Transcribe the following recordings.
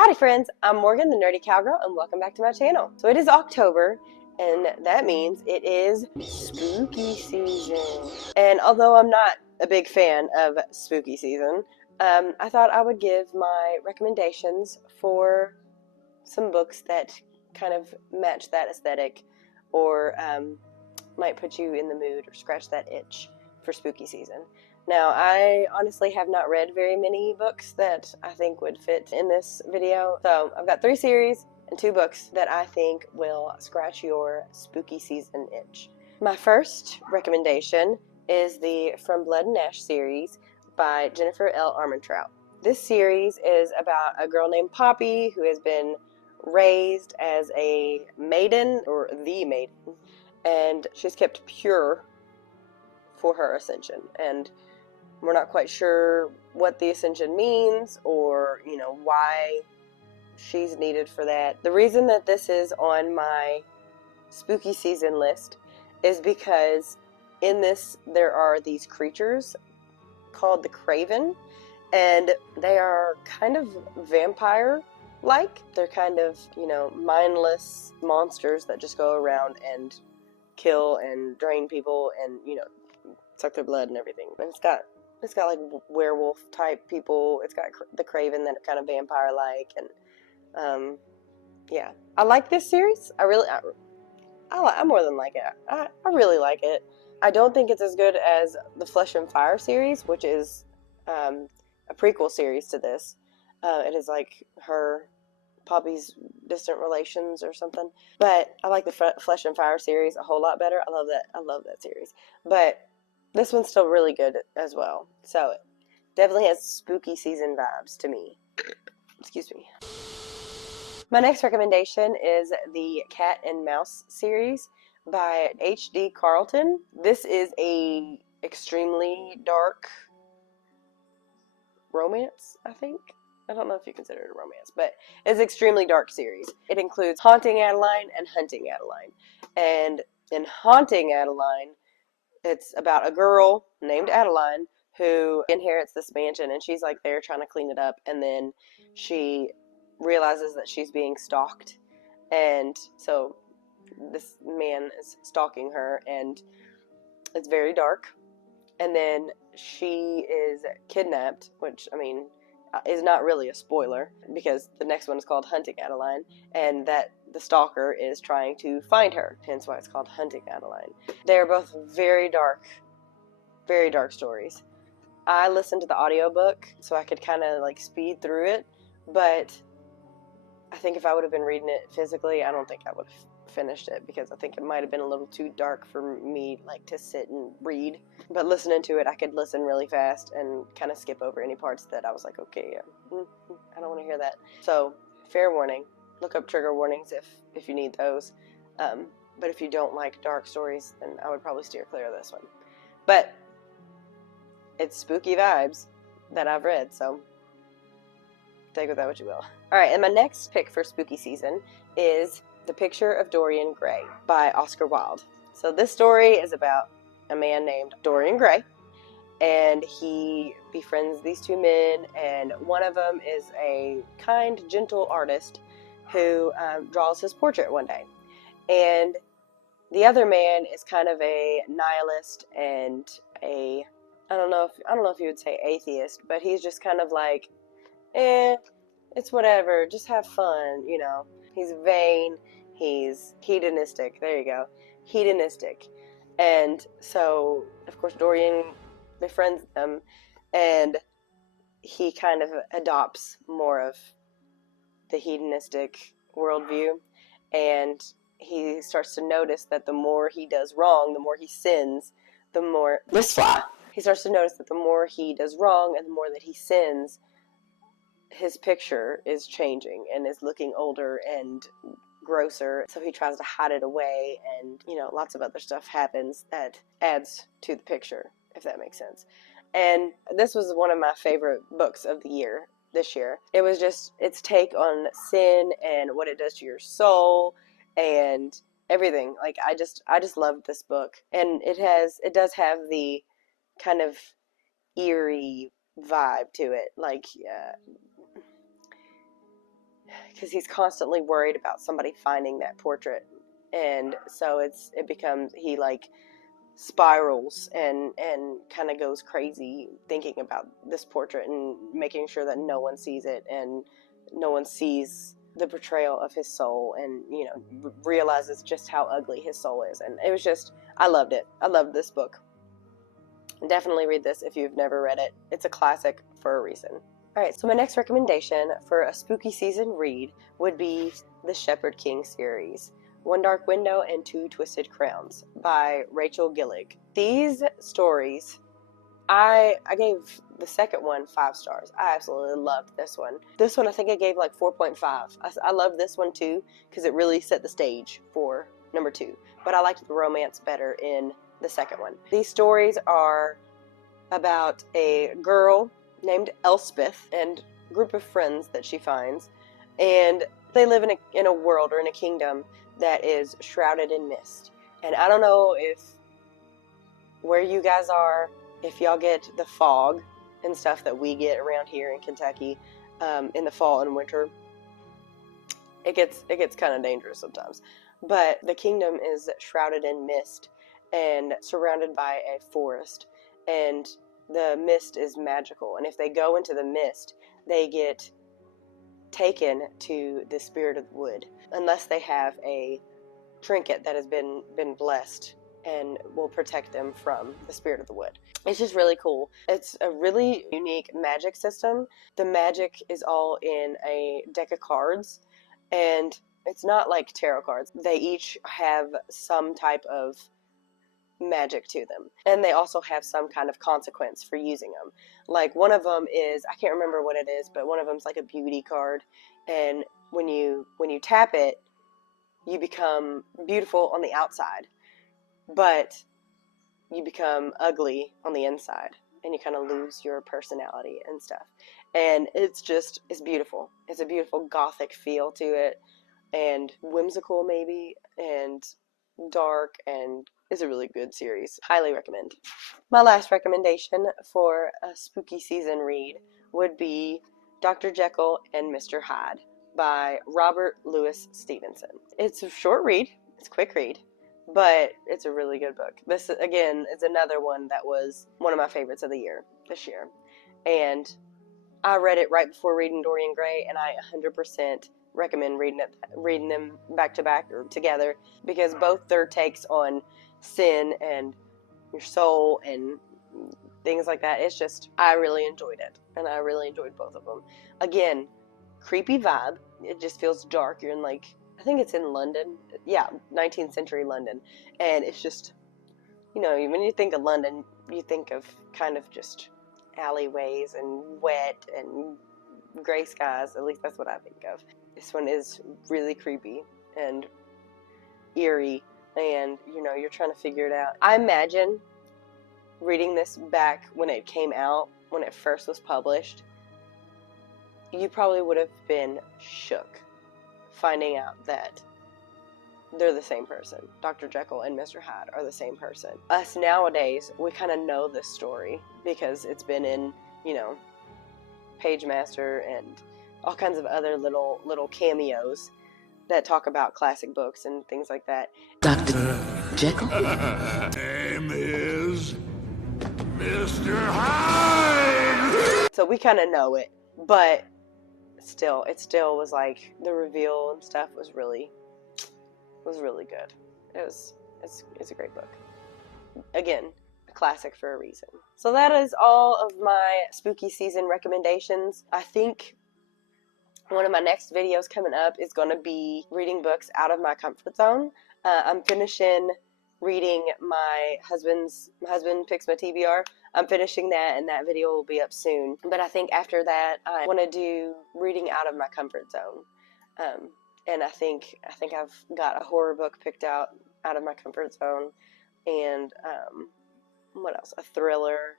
Howdy friends, I'm Morgan, the Nerdy Cowgirl, and welcome back to my channel. So it is October, and that means it is spooky season. And although I'm not a big fan of spooky season, I thought I would give my recommendations for some books that kind of match that aesthetic or might put you in the mood or scratch that itch for spooky season. Now, I honestly have not read very many books that I think would fit in this video. So I've got 3 series and 2 books that I think will scratch your spooky season itch. My first recommendation is the From Blood and Ash series by Jennifer L. Armentrout. This series is about a girl named Poppy who has been raised as a maiden, or the maiden, and she's kept pure for her ascension. And we're not quite sure what the ascension means or, why she's needed for that. The reason that this is on my spooky season list is because in this there are these creatures called the Craven, and they are kind of vampire-like. They're kind of, mindless monsters that just go around and kill and drain people and, suck their blood and everything. And it's got like werewolf type people. It's got the Craven that are kind of vampire like, and yeah, I like this series. I more than like it. I really like it. I don't think it's as good as the Flesh and Fire series, which is a prequel series to this. It is like Poppy's distant relations or something. But I like the Flesh and Fire series a whole lot better. I love that series. But this one's still really good as well. So it definitely has spooky season vibes to me. Excuse me. My next recommendation is the Cat and Mouse series by H.D. Carlton. This is a extremely dark romance, I think. I don't know if you consider it a romance, but it's an extremely dark series. It includes Haunting Adeline and Hunting Adeline. And in Haunting Adeline, it's about a girl named Adeline who inherits this mansion, and she's like there trying to clean it up, and then she realizes that she's being stalked, and so this man is stalking her, and it's very dark. And then she is kidnapped, which, is not really a spoiler because the next one is called Hunting Adeline, and that the stalker is trying to find her, hence why it's called Hunting Adeline. They're both very dark stories. I listened to the audiobook so I could kind of like speed through it, but I think if I would have been reading it physically, I don't think I would have finished it because I think it might have been a little too dark for me like to sit and read. But listening to it, I could listen really fast and kind of skip over any parts that I was like, okay, I don't want to hear that. So fair warning, look up trigger warnings if you need those. But if you don't like dark stories, then I would probably steer clear of this one. But it's spooky vibes that I've read, so take with that what you will. Alright, and my next pick for spooky season is The Picture of Dorian Gray by Oscar Wilde. So this story is about a man named Dorian Gray, and he befriends these 2 men, and one of them is a kind, gentle artist who draws his portrait one day. And the other man is kind of a nihilist and I don't know if you would say atheist, but he's just kind of like, it's whatever, just have fun, He's vain, he's hedonistic, there you go, hedonistic. And so, of course, Dorian befriends them, and he kind of adopts more of the hedonistic worldview, and he starts to notice that the more he does wrong, the more he sins, the more he starts to notice that the more he does wrong and the more that he sins, his picture is changing and is looking older and grosser. So he tries to hide it away, and lots of other stuff happens that adds to the picture, if that makes sense. And this was one of my favorite books of the year this year. It was just its take on sin and what it does to your soul and everything. Like I just loved this book, and it does have the kind of eerie vibe to it. Like because he's constantly worried about somebody finding that portrait, and so it becomes, he like spirals and kind of goes crazy thinking about this portrait and making sure that no one sees it and no one sees the portrayal of his soul, and realizes just how ugly his soul is. And it was just, I loved it. I loved this book. Definitely read this if you've never read it. It's a classic for a reason. Alright, so my next recommendation for a spooky season read would be the Shepherd King series, One Dark Window and Two Twisted Crowns by Rachel Gillig. These stories, I gave the second one 5 stars. I absolutely loved this one. This one I think I gave like 4.5. I love this one too because it really set the stage for number 2. But I liked the romance better in the second one. These stories are about a girl named Elspeth and a group of friends that she finds, and they live in a world, or in a kingdom, that is shrouded in mist. And I don't know if where you guys are, if y'all get the fog and stuff that we get around here in Kentucky in the fall and winter. It gets kind of dangerous sometimes. But the kingdom is shrouded in mist and surrounded by a forest, and the mist is magical, and if they go into the mist, they get taken to the spirit of the wood, unless they have a trinket that has been blessed and will protect them from the spirit of the wood. It's just really cool. It's a really unique magic system. The magic is all in a deck of cards, and it's not like tarot cards. They each have some type of magic to them, and they also have some kind of consequence for using them. Like one of them is, I can't remember what it is, but one of them is like a beauty card, and when you tap it, you become beautiful on the outside, but you become ugly on the inside, and you kind of lose your personality and stuff. And it's beautiful. It's a beautiful gothic feel to it, and whimsical maybe, and dark, and is a really good series. Highly recommend. My last recommendation for a spooky season read would be Dr. Jekyll and Mr. Hyde by Robert Louis Stevenson. It's a short read. It's a quick read, but it's a really good book. This, again, is another one that was one of my favorites of the year, this year. And I read it right before reading Dorian Gray, and I 100% recommend reading them back to back or together, because both their takes on sin and your soul and things like that, it's just, I really enjoyed it, and I really enjoyed both of them. Again, creepy vibe. It just feels dark. You're in, like, I think it's in London. Yeah, 19th century London. And it's just, when you think of London, you think of kind of just alleyways and wet and gray skies. At least that's what I think of. This one is really creepy and eerie, and you're trying to figure it out. I imagine reading this back when it came out, when it first was published, you probably would have been shook finding out that they're the same person. Dr. Jekyll and Mr. Hyde are the same person. Us nowadays, we kind of know this story because it's been in, Page Master and all kinds of other little cameos that talk about classic books and things like that. Dr. Jekyll? Name is Mr. Hyde! So we kind of know it, but still, it still was like, the reveal and stuff was really good. It's a great book. Again, a classic for a reason. So that is all of my spooky season recommendations. I think one of my next videos coming up is going to be reading books out of my comfort zone. I'm finishing reading my husband picks my TBR. I'm finishing that, and that video will be up soon. But I think after that, I want to do reading out of my comfort zone. And I think I've got a horror book picked out of my comfort zone, and what else? A thriller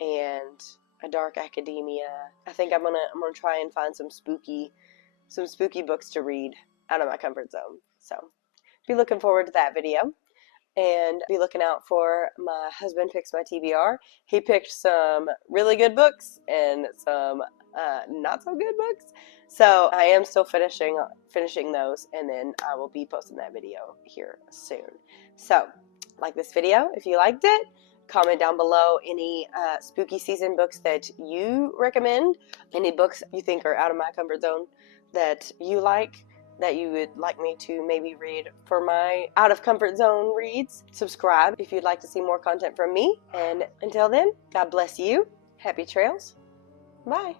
and a dark academia. I think I'm gonna try and find some spooky books to read out of my comfort zone. So be looking forward to that video, and be looking out for my husband picks my TBR. He picked some really good books and some not so good books. So I am still finishing those, and then I will be posting that video here soon. So like this video if you liked it. Comment down below any spooky season books that you recommend, any books you think are out of my comfort zone that you like, that you would like me to maybe read for my out of comfort zone reads. Subscribe if you'd like to see more content from me. And until then, God bless you. Happy trails. Bye.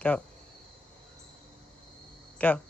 Go. Go.